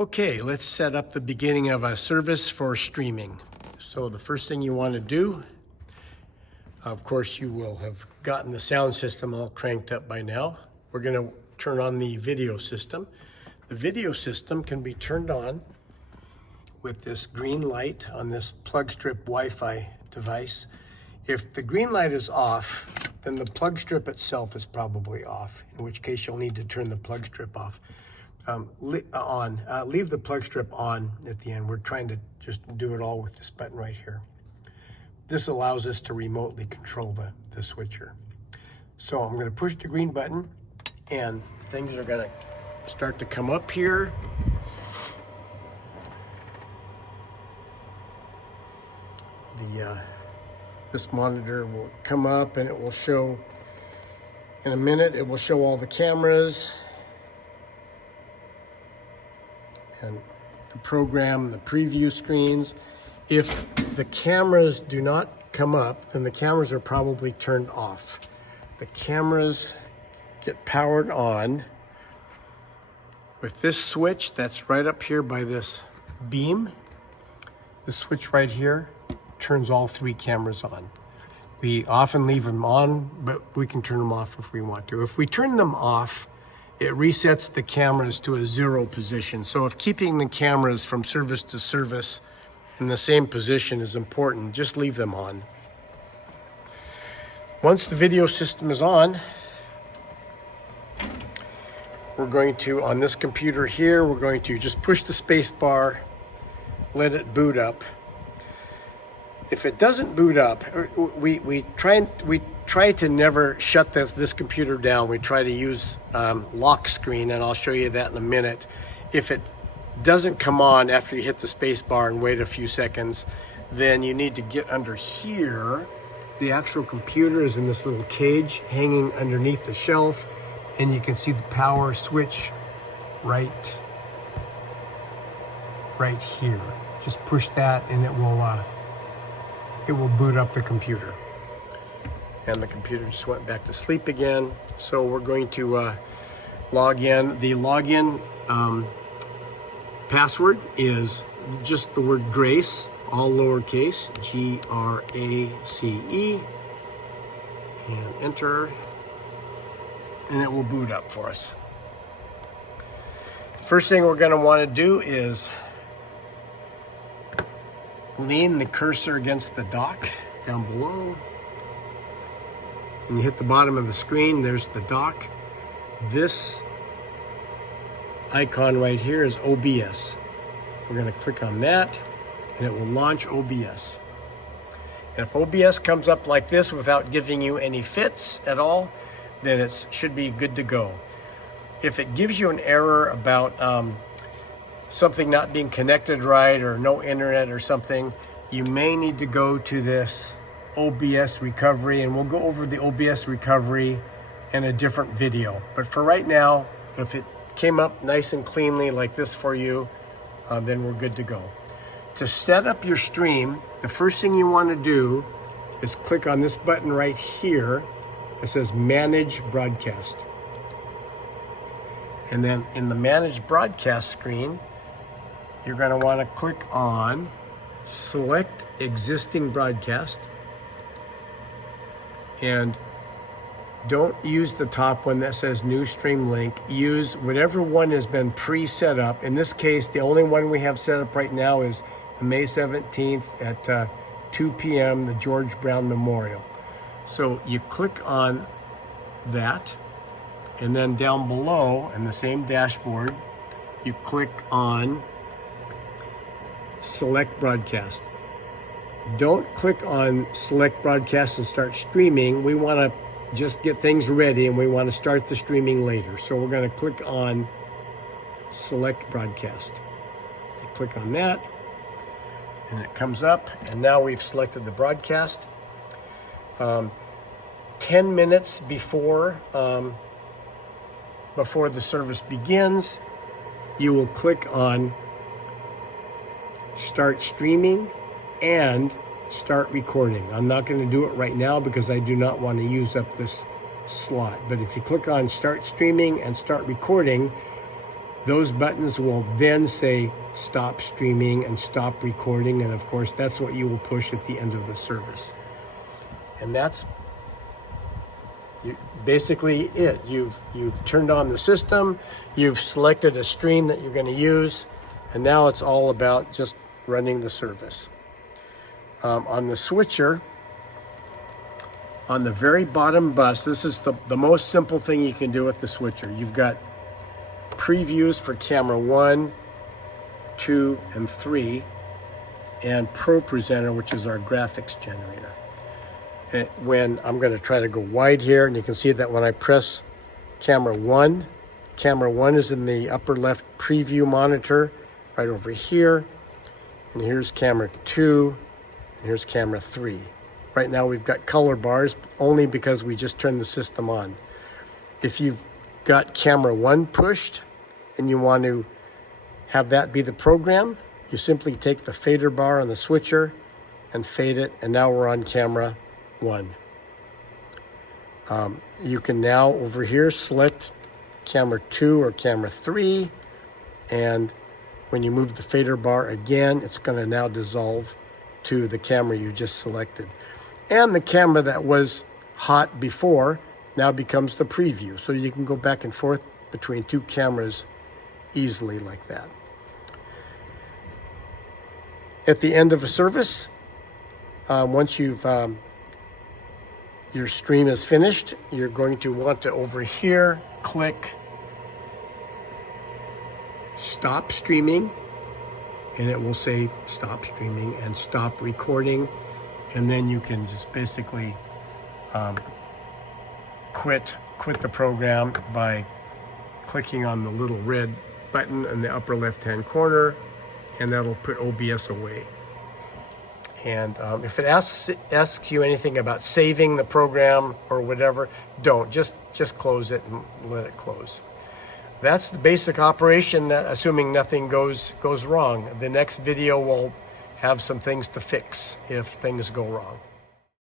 Okay, let's set up the beginning of a service for streaming. So the first thing you want to do, of course, you will have gotten the sound system all cranked up by now. We're going to turn on the video system. The video system can be turned on with this green light on this plug strip Wi-Fi device. If the green light is off, then the plug strip itself is probably off, in which case you'll need to turn the plug strip off. Leave the plug strip on at the end. We're trying to just do it all with this button right here. This allows us to remotely control the switcher. So I'm going to push the green button and things are going to start to come up here. This monitor will come up and it will show, in a minute, it will show all the cameras and the program, the preview screens. If the cameras do not come up, then the cameras are probably turned off. The cameras get powered on with this switch that's right up here by this beam. The switch right here turns all three cameras on. We often leave them on, but we can turn them off if we want to. If we turn them off, it resets the cameras to a 0 position. So if keeping the cameras from service to service in the same position is important, just leave them on. Once the video system is on, we're going to, on this computer here, we're going to just push the space bar, let it boot up. If it doesn't boot up, we try to never shut this computer down. We try to use lock screen, and I'll show you that in a minute. If it doesn't come on after you hit the space bar and wait a few seconds, then you need to get under here. The actual computer is in this little cage hanging underneath the shelf, and you can see the power switch right here. Just push that and it will boot up the computer. And the computer just went back to sleep again. So we're going to log in. The login password is just the word Grace, all lowercase, Grace, and enter, and it will boot up for us. First thing we're going to want to do is lean the cursor against the dock down below. And you hit the bottom of the screen, there's the dock. This icon right here is OBS. We're going to click on that and it will launch OBS. And if OBS comes up like this without giving you any fits at all, then it should be good to go. If it gives you an error about something not being connected right or no internet or something, you may need to go to this OBS recovery, and we'll go over the OBS recovery in a different video. But for right now, if it came up nice and cleanly like this for you, then we're good to go. To set up your stream, the first thing you want to do is click on this button right here. It says Manage Broadcast. And then in the Manage Broadcast screen, you're going to want to click on Select Existing Broadcast. And don't use the top one that says New Stream Link. Use whatever one has been pre-set up. In this case, the only one we have set up right now is the May 17th at 2 p.m., the George Brown Memorial. So you click on that, and then down below in the same dashboard, you click on Select Broadcast. Don't click on Select Broadcast and start streaming. We want to just get things ready and we want to start the streaming later. So we're going to click on Select Broadcast. You click on that and it comes up, and now we've selected the broadcast. 10 minutes before the service begins, you will click on Start Streaming and Start Recording. I'm not going to do it right now because I do not want to use up this slot. But if you click on Start Streaming and Start Recording, Those buttons will then say stop streaming and stop recording, and of course that's what you will push at the end of the service. And that's basically it. You've turned on the system, you've selected a stream that you're going to use, and now it's all about just running the service. On the switcher, on the very bottom bus, this is the most simple thing you can do with the switcher. You've got previews for camera 1, 2, and 3, and Pro Presenter, which is our graphics generator. And when I'm going to try to go wide here, and you can see that when I press camera 1 is in the upper left preview monitor right over here, and here's camera 2, and here's camera 3. Right now we've got color bars only because we just turned the system on. If you've got camera 1 pushed and you want to have that be the program, you simply take the fader bar on the switcher and fade it, and now we're on camera 1. You can now over here select camera 2 or camera 3, and when you move the fader bar again, it's going to now dissolve to the camera you just selected. And the camera that was hot before now becomes the preview. So you can go back and forth between two cameras easily like that. At the end of a service, once you've your stream is finished, you're going to want to over here click stop streaming, and it will say stop streaming and stop recording, and then you can just basically quit the program by clicking on the little red button in the upper left hand corner, and that'll put OBS away. And if it asks you anything about saving the program or whatever, don't. Just close it and let it close. That's the basic operation, that assuming nothing goes wrong. The next video will have some things to fix if things go wrong.